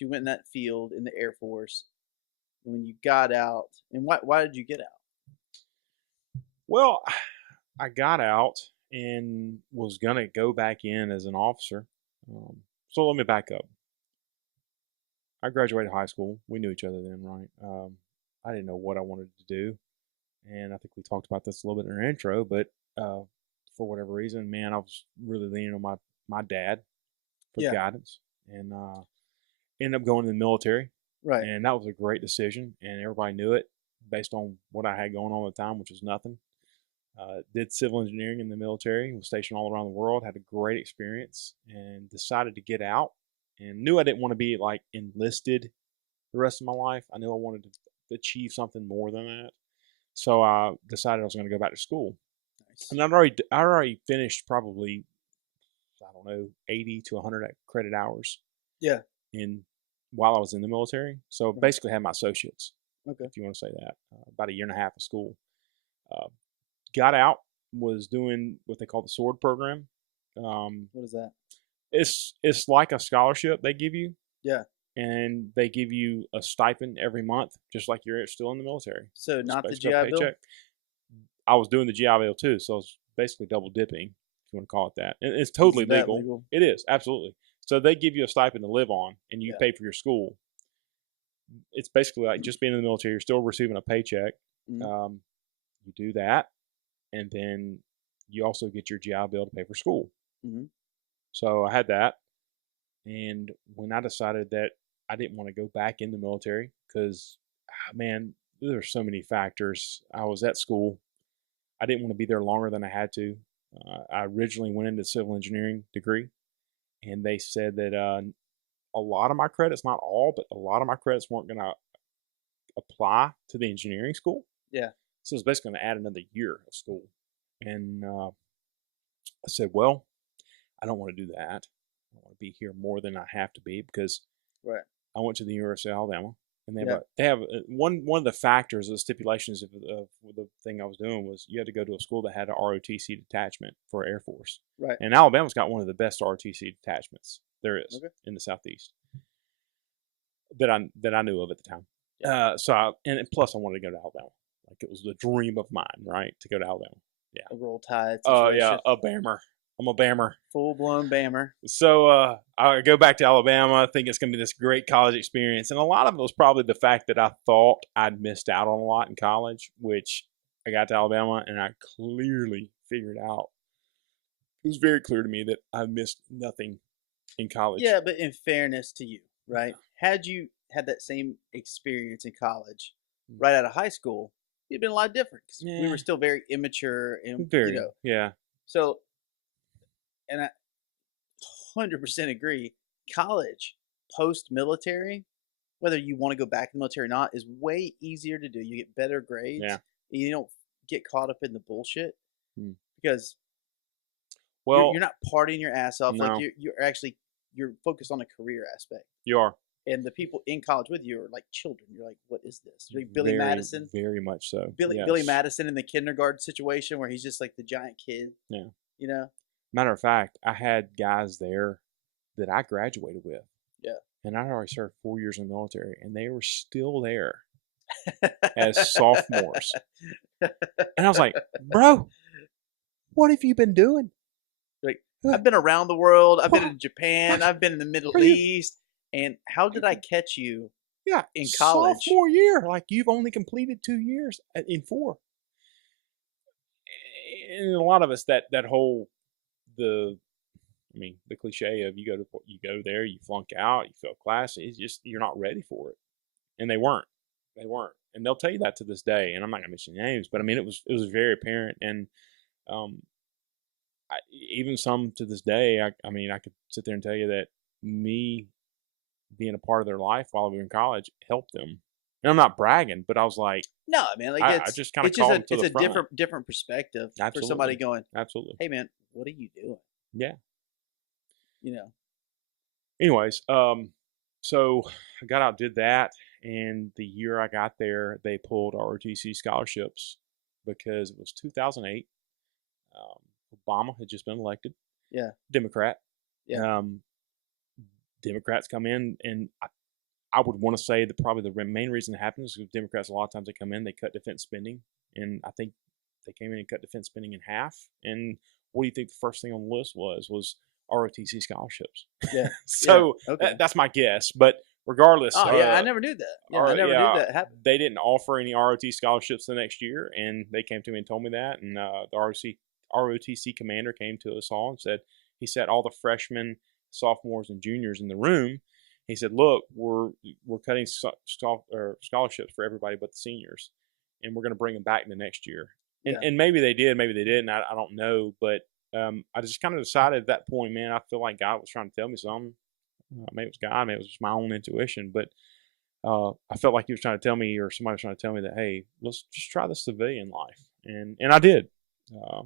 you went in that field in the Air Force. When you got out, and why did you get out? Well, I got out and was gonna go back in as an officer. So let me back up. I graduated high school. We knew each other then, right? I didn't know what I wanted to do, and I think we talked about this a little bit in our intro. But uh, for whatever reason, man, I was really leaning on my dad for Yeah, guidance, and ended up going in the military, right. and that was a great decision, and everybody knew it based on what I had going on at the time, which was nothing. Did civil engineering in the military, was stationed all around the world, had a great experience, and decided to get out. And knew I didn't want to be like enlisted the rest of my life. I knew I wanted to achieve something more than that. So I decided I was going to go back to school. Nice. And I already finished probably, I don't know, 80 to 100 credit hours Yeah. in while I was in the military. So Right. basically, I had my associates, Okay. if you want to say that, about a year and a half of school. Uh, got out, was doing what they call the sword program. Um, What is that? it's like a scholarship they give you, Yeah. and they give you a stipend every month, just like you're still in the military. So It's not the basically a GI Bill. paycheck. I was doing the GI Bill too, so it's basically double dipping, if you want to call it that. And it's totally Isn't that legal. legal? It is absolutely. So they give you a stipend to live on, and you Yeah. pay for your school. It's basically like just being in the military. You're still receiving a paycheck. Mm-hmm. You do that, and then you also get your GI Bill to pay for school. Mm-hmm. So I had that, and when I decided that I didn't want to go back in the military because, man, there are so many factors. I was at school. I didn't want to be there longer than I had to. I originally went into civil engineering degree, and they said that a lot of my credits, not all, but a lot of my credits weren't going to apply to the engineering school. Yeah. So it's basically going to add another year of school. And I said, well, I don't want to do that. I want to be here more than I have to be because Right. I went to the University of Alabama, and Yeah. they have one of the factors, the stipulations of the thing I was doing was you had to go to a school that had a ROTC detachment for Air Force, Right. and Alabama's got one of the best ROTC detachments there is Okay. in the Southeast that I knew of at the time. Yeah. And plus I wanted to go to Alabama, like it was the dream of mine, right, to go to Alabama. Yeah. A roll tide Oh yeah, situation. a Bammer. I'm a Bammer. Full blown Bammer. So I go back to Alabama. I think it's going to be this great college experience. And a lot of it was probably the fact that I thought I'd missed out on a lot in college, which I got to Alabama and I clearly figured out. It was very clear to me that I missed nothing in college. Yeah, but in fairness to you, right? Had you had that same experience in college, right out of high school, it'd been a lot different because we were Yeah, still very immature and very. Yeah. so. And I 100% agree. College, post military, whether you want to go back to the military or not, is way easier to do. You get better Yeah. grades. And you don't get caught up in the bullshit Hmm. because you're Well, not partying your ass off. Like no, you're focused on the career aspect. you are And the people in college with you are like children. You're like, what is this? You're like Billy very, Madison. very much so. Billy Yes. Madison in the kindergarten situation where he's just like the giant kid, Yeah. you know? Matter of fact, I had guys there that I graduated with. Yeah. And I'd already served 4 years in the military, and they were still there as sophomores. And I was like, bro, what have you been doing? Like, I've been around the world. I've been in Japan. What I've been in the Middle are you? East. And how did I catch you Yeah, in college? sophomore year. Like you've only completed 2 years in four. And a lot of us that whole the I mean the cliche of you go there, you flunk out, you fail class. It's just you're not ready for it, and they weren't. They weren't, and they'll tell you that to this day. And I'm not gonna mention names, but I mean it was very apparent. And um, even some to this day, I mean I could sit there and tell you that me being a part of their life while we were in college helped them. And I'm not bragging, but I was like, No, man, like I just kind of it's just called them to it's the a front. different perspective for somebody Absolutely, going, absolutely, "Hey, man, what are you doing?" yeah. You know, Anyways, so I got out, did that, and the year I got there, they pulled ROTC scholarships because it was 2008. Um, Obama had just been elected, yeah, Democrat. yeah, Um, Democrats come in, and I would want to say that probably the main reason it happens is because Democrats, a lot of times they come in, they cut defense spending, and I think they came in and cut defense spending in half. And what do you think the first thing on the list was ROTC scholarships. Yeah. Yeah. So Okay. that's my guess. But regardless, Oh yeah, I never knew that. Yeah, I never knew that happened. they didn't offer any ROT scholarships the next year, and they came to me and told me that. And the ROTC commander came to us all and said he sat all the freshmen, sophomores, and juniors in the room. He said, "Look, we're cutting scholarships for everybody but the seniors, and we're going to bring them back the next year." Yeah. And maybe they did, maybe they didn't. I don't know, but I just kind of decided at that point, man, I feel like God was trying to tell me something. Maybe it was God, maybe it was just my own intuition, but I felt like he was trying to tell me, or somebody was trying to tell me that, hey, let's just try the civilian life, and I did.